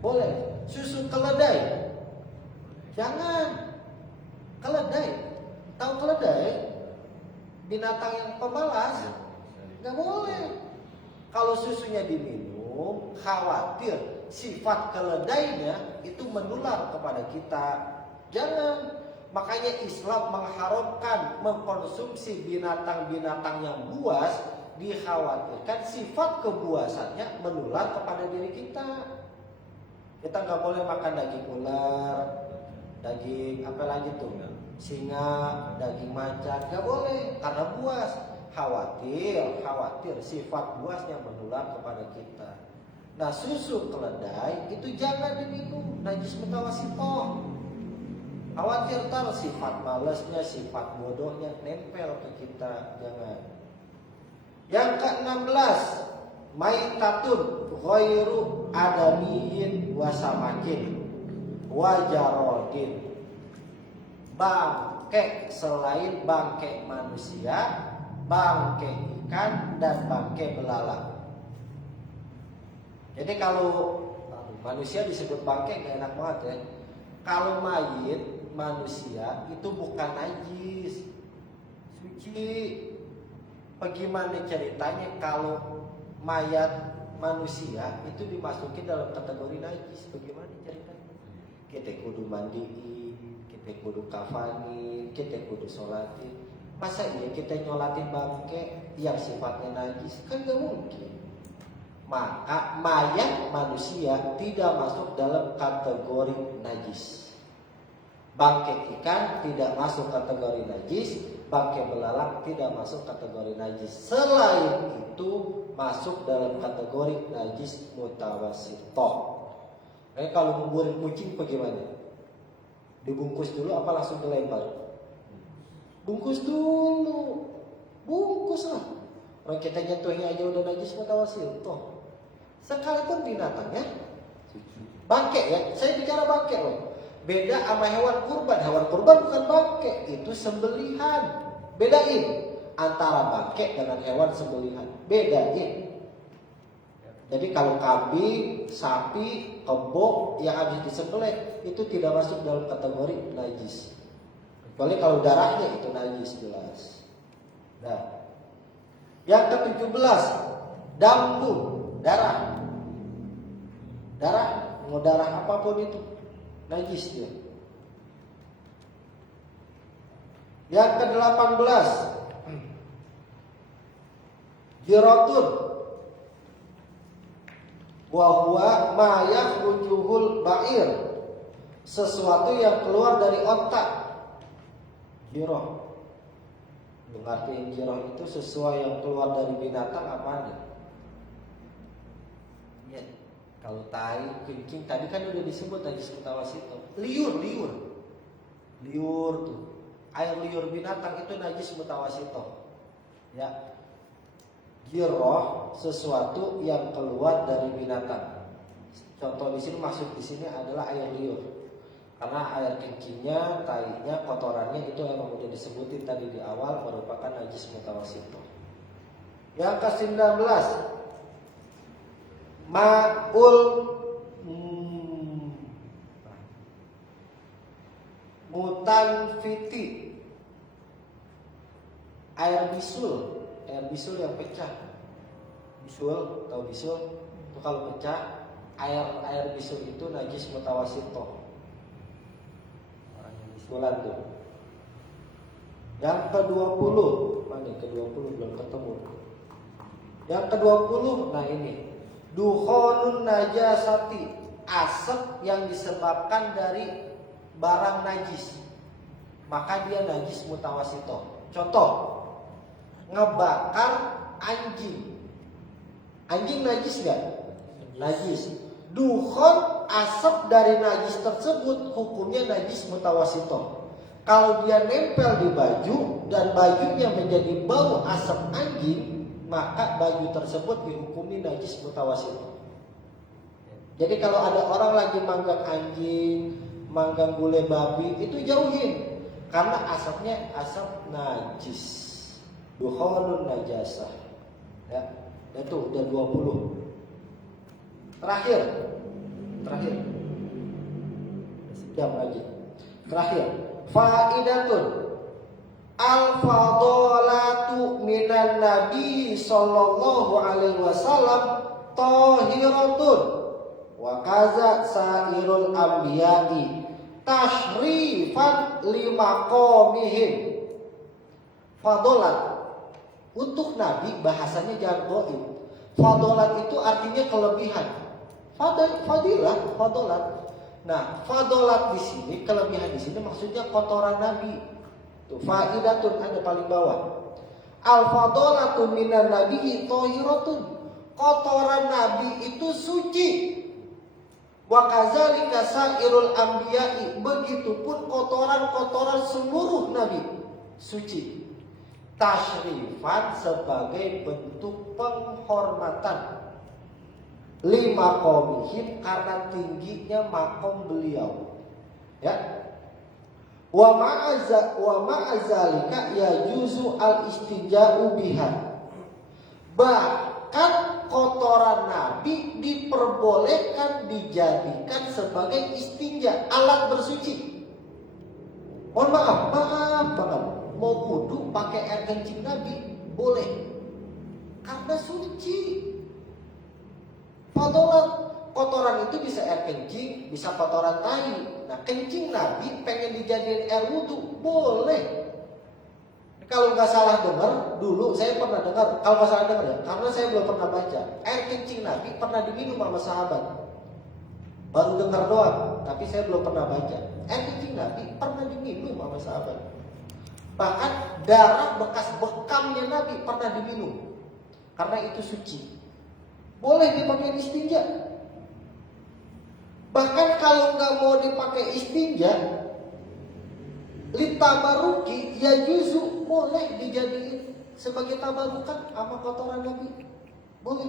Boleh. Susu keledai jangan. Keledai, tahu keledai? Binatang yang pemalas, nggak boleh. Kalau susunya diminum, khawatir sifat keledainya itu menular kepada kita. Jangan. Makanya Islam mengharamkan mengkonsumsi binatang-binatang yang buas, dikhawatirkan sifat kebuasannya menular kepada diri kita. Kita nggak boleh makan daging ular, daging apa lagi tuh, singa, daging macan, nggak boleh karena buas. Khawatir sifat buasnya menular kepada kita. Nah, susu keledai itu jangan diminum, najis mutawasito. Khawatir tar sifat malesnya, sifat bodohnya nempel ke kita, jangan. Yang ke-16, maitatun ghairu adamiyin wasamakin wajarodin. Bangke selain bangke manusia, bangke ikan, dan bangke belalang. Jadi kalau manusia disebut bangke gak enak banget ya. Kalau mayit manusia itu bukan najis, suci. Bagaimana ceritanya kalau mayat manusia itu dimasukin dalam kategori najis? Bagaimana ceritanya? Kita kudu mandiin, kita kudu kafanin, kita kudu sholatin. Masa iya kita nyolatin bangke yang sifatnya najis? Kan gak mungkin. Maka mayat manusia tidak masuk dalam kategori najis. Bangke ikan tidak masuk kategori najis, bangke belalang tidak masuk kategori najis. Selain itu masuk dalam kategori najis mutawasito. Kalau nguburin kucing bagaimana? Dibungkus dulu apa langsung dilempar? Bungkus dulu. Bungkus lah. Orang kita nyentuhnya aja udah najis mutawasito. Sekalipun binatangnya bangke ya, saya bicara bangke loh. Beda sama hewan kurban. Hewan kurban bukan bangke, itu sembelihan. Bedain antara bangke dengan hewan sembelihan. Bedain. Jadi kalau kambing, sapi, kebo yang habis disembelih itu tidak masuk dalam kategori najis. Kecuali kalau darahnya itu najis jelas. Nah, yang ke-17, dambu, darah. Darah, mau darah apapun itu najis dia. Yang ke-18, jiratun wa huwa ma yakhrujuhul ba'ir, sesuatu yang keluar dari otak. Jirah, ngertiin jirah itu sesuatu yang keluar dari binatang apa nih? Ya, kalau tai, kencing tadi kan udah disebut najis mutawasito. Liur tuh, air liur binatang itu najis mutawasito. Ya, jirah sesuatu yang keluar dari binatang. Contoh di sini masuk di sini adalah air liur. Karena air kencingnya, tainya, kotorannya itu yang udah disebutin tadi di awal merupakan najis mutawasito. Yang ke-19, ma'ul mutanfiti, air bisul yang pecah. Bisul, tahu bisul? Itu kalau pecah, air bisul itu najis mutawasito. Bulan tuh. Yang ke-20, mana ke-20 belum ketemu. Yang ke-20, nah ini, dukhonun najasati, asap yang disebabkan dari barang najis, maka dia najis mutawasito. Contoh, ngebakar anjing. Anjing najis gak? Najis. Dukhon, asap dari najis tersebut hukumnya najis mutawasito. Kalau dia nempel di baju dan bajunya menjadi bau asap anjing, maka baju tersebut dihukumi najis mutawasit. Jadi kalau ada orang lagi manggang anjing, manggang gulai babi, itu jauhin. Karena asapnya asap najis. Dukhonun najasah. Ya, itu udah 20. Terakhir. Sejam lagi. Terakhir. Faidatun. Al-fadolatu minan nabi sallallahu alaihi wasallam tahiratun wa kaza sairul anbiya'i tashrifan limaqamihim. Fadolat untuk nabi bahasanya jangan goib. Fadolat itu artinya kelebihan. Fadilah, fadolat. Nah, fadolat di sini, kelebihan di sini maksudnya kotoran nabi. Tuh, faidatun ada paling bawah. Al-fadolatu minan nabi tahiratun. Kotoran nabi itu suci. Wa kadzalika sairul anbiya'i. Begitupun kotoran-kotoran seluruh nabi suci. Tashrifan sebagai bentuk penghormatan. Lima qomihim karena tingginya makom beliau. Ya. Wa ma'azalika yajuzu al-istinja'u biha. Bahkan kotoran nabi diperbolehkan dijadikan sebagai istinja, alat bersuci. Mohon maaf banget. Mau wudu pakai air kencing nabi boleh. Karena suci. Fadolat, kotoran itu bisa air kencing, bisa kotoran tai. Nah, kencing nabi pengen dijadiin air wudu boleh. Kalau nggak salah dengar, dulu saya pernah dengar. Kalau nggak salah dengar ya, karena saya belum pernah baca. Air kencing nabi pernah diminum sama sahabat. Baru dengar doang, tapi saya belum pernah baca. Air kencing nabi pernah diminum sama sahabat. Bahkan darah bekas bekamnya nabi pernah diminum. Karena itu suci. Boleh dipakai istinja. Bahkan kalau nggak mau dipakai istinja, litabaruki ya juzu boleh dijadiin sebagai tabarukan sama kotoran nabi. Boleh.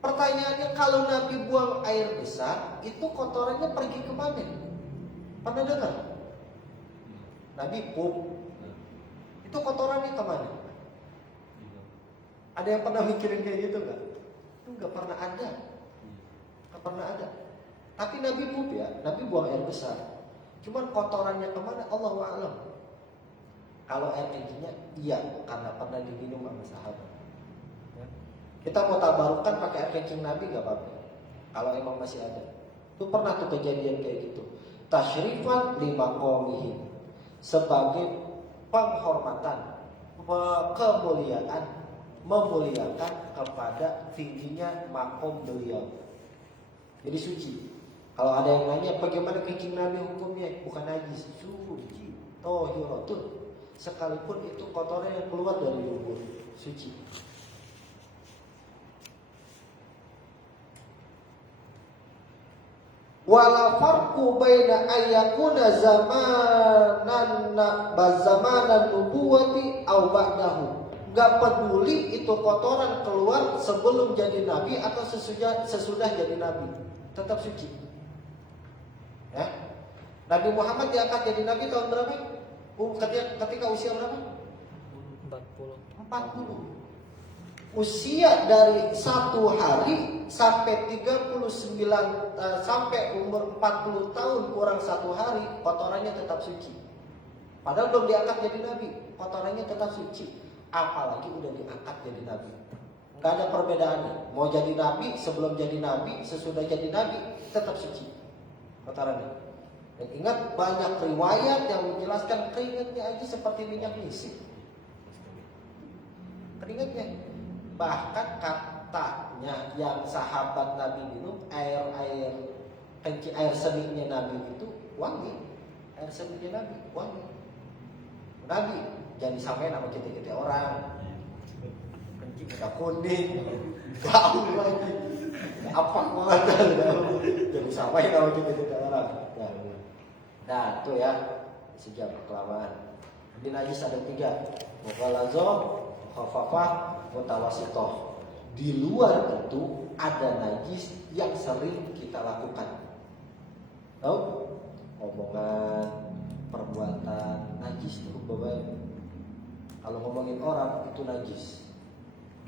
Pertanyaannya, kalau nabi buang air besar, itu kotorannya pergi kemana? Pernah dengar? Nabi pup, itu kotorannya kemana? Ada yang pernah mikirin kayak gitu nggak? Itu nggak pernah ada. Nggak pernah ada. Tapi nabi pup ya, nabi buang air besar. Cuman kotorannya kemana? Allahu a'lam. Kalau air kencingnya, iya, karena pernah diminum sama sahabat. Ya. Kita mau tabarukan pakai air kencing nabi nggak apa-apa. Kalau emang masih ada. Itu pernah tuh kejadian kayak gitu. Tashrifan lima qawmihi, sebagai penghormatan, kemuliaan, memuliakan kepada tingginya makom beliau. Jadi suci. Kalau ada yang nanya bagaimana kencing nabi hukumnya, bukan najis, suci, tahiratun. Sekalipun itu kotoran yang keluar dari tubuh, suci. Wala farqu baina ayyakuna zamanan nubuwati aw ba'dahu. Gak peduli itu kotoran keluar sebelum jadi nabi atau sesudah jadi nabi, tetap suci. Ya. Nabi Muhammad diangkat jadi nabi tahun berapa? Ketika usia berapa? 40. Usia dari 1 hari sampai 39 sampai umur 40 tahun kurang 1 hari, kotorannya tetap suci. Padahal belum diangkat jadi nabi, kotorannya tetap suci. Apalagi udah diangkat jadi nabi. Enggak ada perbedaannya. Mau jadi nabi, sebelum jadi nabi, sesudah jadi nabi, tetap suci kotorannya. Dan ingat, banyak riwayat yang menjelaskan keringatnya aja seperti minyak misik. Keringatnya. Bahkan katanya yang sahabat Nabi minum air seninya Nabi itu wangi. Air seninya Nabi wangi. Nabi jangan disampaikan sama kita orang. Kencing udah kuning, gaul lagi. Apa modal? Jadi disampaikan sama kita orang. Nah, itu ya. sejam kelamaan. Jadi najis ada 3, mughalazah, khaffafah, mutawasithah. Di luar itu ada najis yang sering kita lakukan. Tahu? Omongan, perbuatan, najis itu beban. Kalau ngomongin orang itu najis,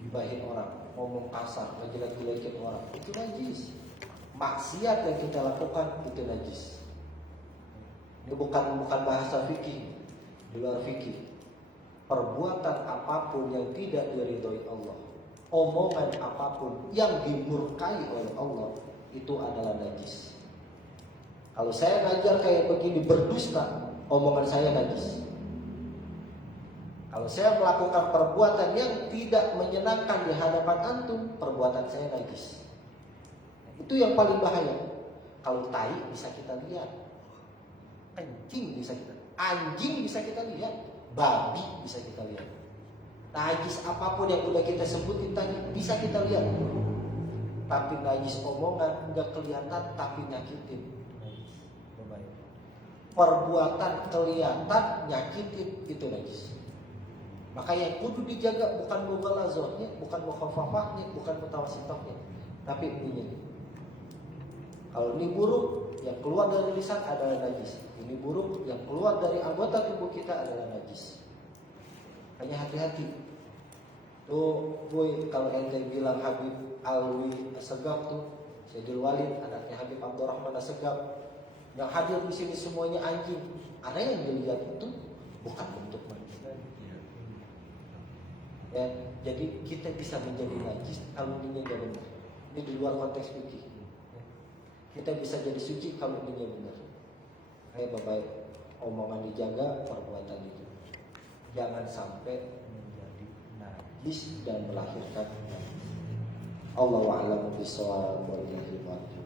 gibahin orang, ngomong kasar, ngejelek-jelekin orang itu najis. Maksiat yang kita lakukan itu najis. Ini bukan bahasa fikih, di luar fikih. Perbuatan apapun yang tidak diridhoi Allah, omongan apapun yang dimurkai oleh Allah, itu adalah najis. Kalau saya ngajar kayak begini berdusta, omongan saya najis. Kalau saya melakukan perbuatan yang tidak menyenangkan di hadapan antum, perbuatan saya najis. Itu yang paling bahaya. Kalau tai bisa kita lihat, anjing bisa kita lihat, babi bisa kita lihat. Najis apapun yang udah kita sebutin tadi bisa kita lihat. Tapi najis omongan nggak kelihatan tapi nyakitin. Perbuatan kelihatan nyakitin itu najis. Maka yang kudu dijaga bukan mughalazahnya, bukan mukhaffafahnya, bukan mutawasithahnya, tapi ini. Kalau ini buruk yang keluar dari lisan adalah najis. Ini buruk yang keluar dari anggota tubuh kita adalah najis. Hanya hati-hati. Tuh, boy, kalau ente bilang Habib Alwi Assegaf tuh, Sayyidul Walid, anaknya Habib Abdurrahman Assegaf, yang hadir di sini semuanya anjing. Ada yang dilihat itu bukan bentuk manusia. Ya, jadi kita bisa menjadi najis kalau ini tidak benar. Ini di luar konteks fikih. Kita bisa jadi suci kalau ini benar. Ayo baik, omongan dijaga, perbuatan itu. Jangan sampai menjadi najis dan melahirkan najis. Allahu a'lam bishawab wa ilaihi marji'.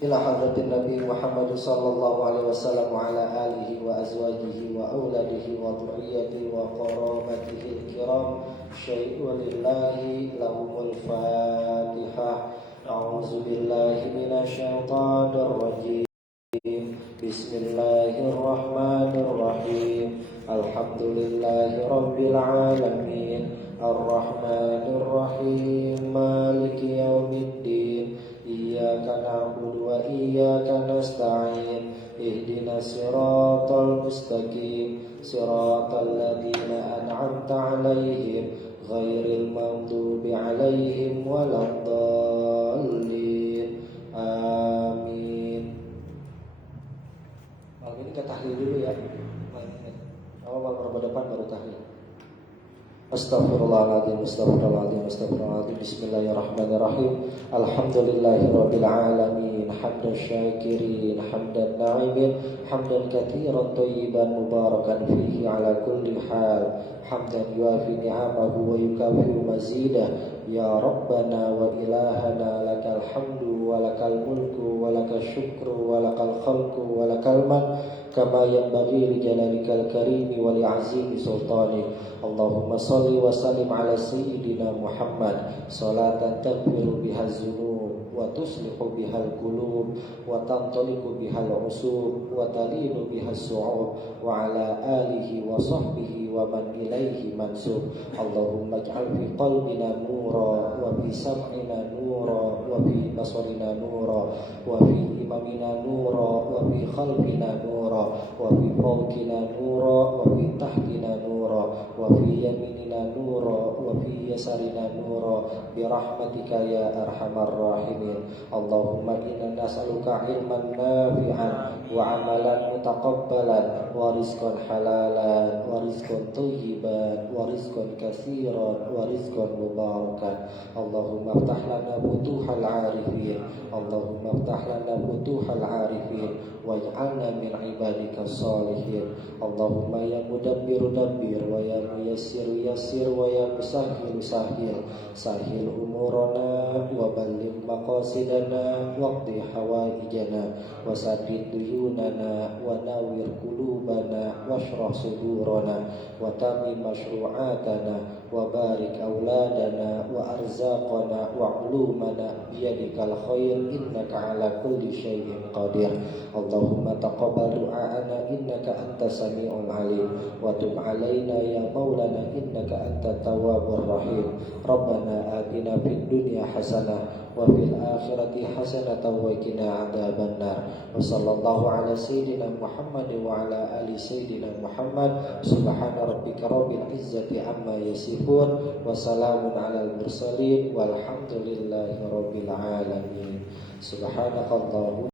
Ila hadratin Nabi Muhammad sallallahu alaihi wasallam wa ala alihi wa azwajihi wa auladihi wa dhurriyyatihi wa qarabatihi al-kiram syai'un lillahi lahumul fatihah. A'udzu billahi minasy syaithanir rajim. Bismillahirrahmanirrahim. Alhamdulillahi rabbil alamin. Ar-rahmanir rahim. Maliki yaumiddin. Iyyaka na'budu wa iyyaka nasta'in. Ihdinas siratal mustaqim. Siratal ladzina an'amta 'alaihim ghairil maghdubi 'alaihim waladdallin. Amin. Malam ini kita tahlil dulu ya. Awal depan baru tahlil. Astaghfirullahaladzim, astaghfirullahaladzim, astaghfirullahaladzim. Bismillahirrahmanirrahim. Alhamdulillahirabbil alamin. Hamdan syakirin, hamdan na'imin, hamdan katsiran thayyiban mubarakan fihi ala kulli hal. Hamdan yuafi ni'amahu wa yukafi'u mazidah. Ya Rabbana wa ilahana lakal hamdu wa lakal mulku wa lakal syukru wa lakal khalqu wa lakal man kama yanbaghi li jalalikal karimi wa li azimi sultanik. Allahumma salli wa sallim ala sayyidina Muhammad salatan taghfiru biha dzunub wa tuslihu biha al-qulub wa tantaliqu biha al-usub wa talinu biha as-su'ub wa ala alihi wa sahbihi wa man ilaihi mansub. Allahumma ij'al fi qalbina nura wa fi sam'ina nura wa fi basarina nura wa fi imamina nura wa fi khalfina nura wa fi fawqina nura wa fi tahtina nura wa fi yaminina nura wa fi yasarina nura bi rahmatika ya arhamar rahimin. Allahumma inna nas'aluka ilman nafi'an wa amalan mutaqabbalan wa rizqan halalan wa rizqan thayyiban wa rizqan katsiran wa rizqan mubarakan. Allahumma iftah lana futuhal arifin. Allahumma iftah lana futuhal arifin waj'alna min ibadika sholihin. Allahumma ya mudabbiru dabbir wa ya muyassiru yassir wa ya musahhil sahhil. Sahhil umurana wa balligh maqasidana waqdi hawaijana wa saddid duyunana wa nawwir qulubana washrah sudurana wa tamim mashru'atana وبارك أولادنا وأرزاقنا وعلومنا بيدك الخير إنك على كل شيء قدير. اللهم تقبل دعاءنا إنك أنت السميع العليم وتب علينا يا مولانا إنك أنت التواب الرحيم. ربنا آتنا في الدنيا حسنة وفي الآخرة حسنة وقنا عذاب النار. وصلى الله على سيدنا محمد وعلى آل سيدنا محمد. سبحان ربك رب العزة عما يصفون وسلام على المرسلين والحمد لله رب العالمين. سبحانك اللهم